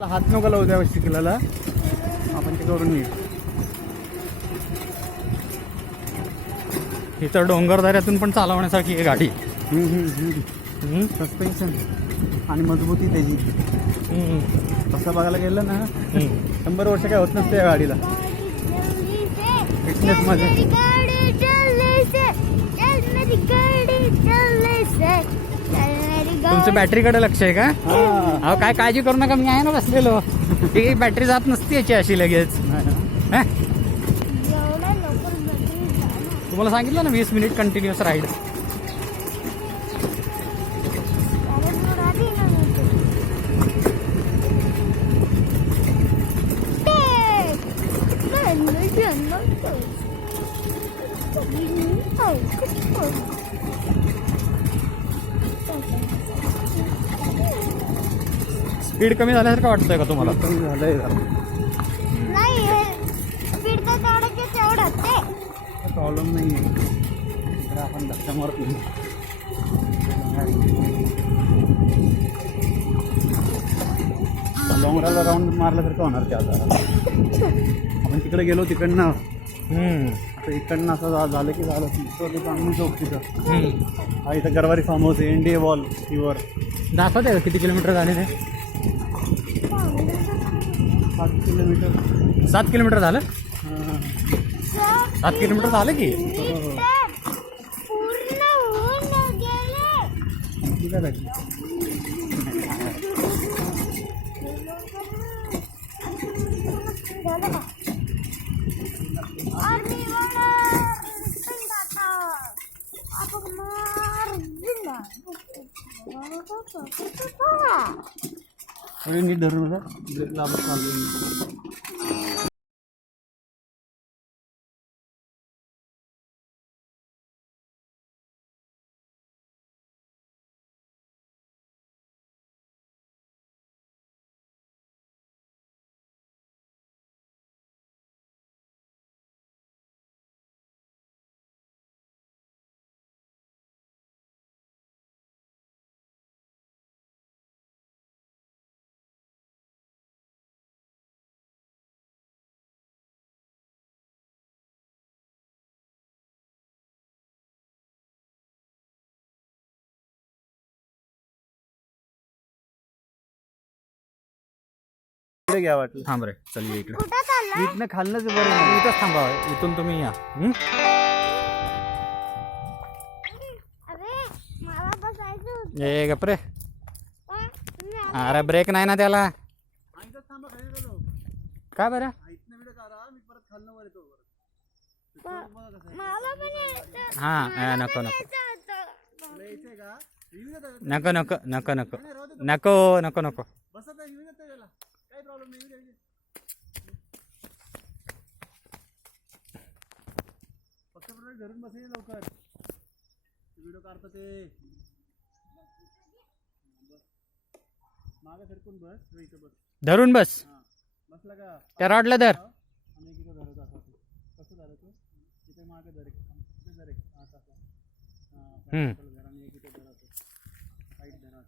हात नको लावू द्या चिखलाला, आपण ते करून येऊ. इथं डोंगरदऱ्यातून पण चालवण्यासाठी आहे गाडी. सस्पेन्शन आणि मजबूती त्याची तसं बघायला गेलं ना 100 वर्ष काय होत नसते या गाडीला फिटनेस मध्ये. तुमचं बॅटरीकडे लक्ष आहे का? अहो काय काळजी करू नका, मी आहे ना बसलेलो. ती बॅटरी जात नसते याची अशी लगेच. तुम्हाला सांगितलं ना 20 मिनिट कंटिन्युअस राईड. स्पीड कमी झाल्यासारखं वाटतंय का तुम्हाला? कमी झालंय प्रॉब्लेम नाही आहे, आपण धक्का मारत नाही. डोंगराला राऊंड मारल्यासारखं होणार ते आता. आपण तिकडे गेलो तिकडनं, आता इकडनं असं झालं की झालं. तिथं चांगली चौक तिथं हा, इथं गरवारी फार्म हाऊस आहे, इंडिया वॉल रिवर. दाखवते का किती किलोमीटर झाले ते? 7 किलोमीटर. 7 किलोमीटर झालं. 7 किलोमीटर झालं की. नीट धरून ब्रेक लावत चालू. घ्या वाटलं. थांब रे, चल ये इकडे. इथनं खाल्लंच बरं. इथंच थांबा, इथून तुम्ही या. ए गप्रे, अरे ब्रेक नाही ना त्याला. काय बरं? हा नको नको नको नको नको नको नको नको नको. काही प्रॉब्लेम नाही. फक्त धरून बसेल लवकर, व्हिडिओ काढतो ते. मागे सरकून बस, इथं बस. धरून बस. बसला का त्या रॉडला धर. आणि इथं धरत असं कसं झालं तू इथे मागे धर, इथे धर असं धर आणि एक इथे धरायचं, साईड धरायचं.